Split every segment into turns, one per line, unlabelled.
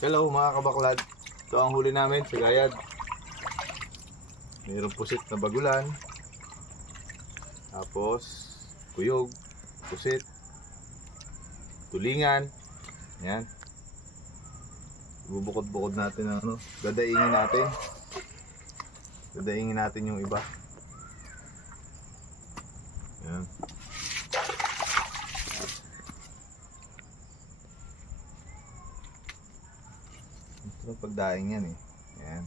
Hello mga kabaklad. Ito ang huli namin sa Gayad. Mayroong pusit na bagulan. Tapos kuyog, pusit, tulingan. Yan. Bubukod-bukod natin ang ano, dadaingin natin. Dadaingin natin yung iba. Yan. Ang pagdaing yan eh. Yan.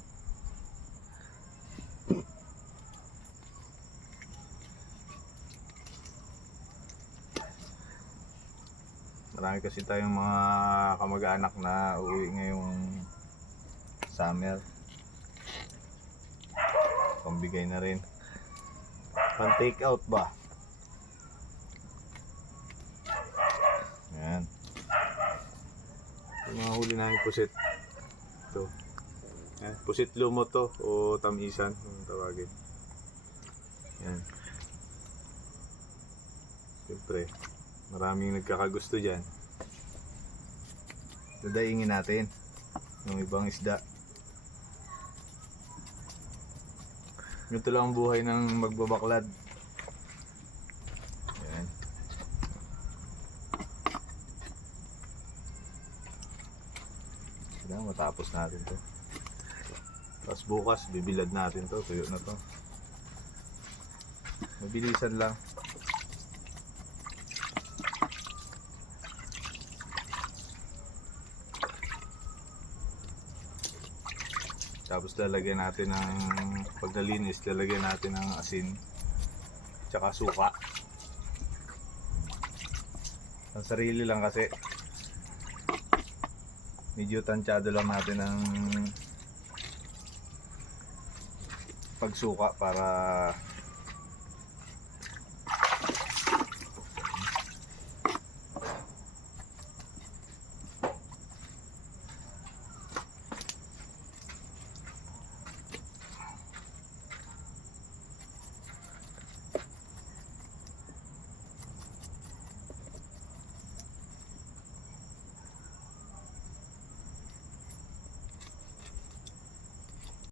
Marami kasi tayong mga kamag-anak na uuwi ngayong summer. Pambigay na rin. Pan take out ba? Yan. Yung mga huli namin pusit. Ito. Yan. Pusit lumo to o tamisan kung tawagin. Yan. Siyempre, maraming nagkakagusto dyan. Dadaingin natin yung ibang isda. Ito lang ang buhay ng magbabaklad. Yan. Kailangan matapos natin to. Tapos bukas, bibilad natin to. Tuyo na to. Mabilisan lang. Tapos lalagyan natin ng pag nalinis, lalagyan natin ng asin tsaka suka. Ang sarili lang kasi medyo tansyado lang natin ng pagsuka para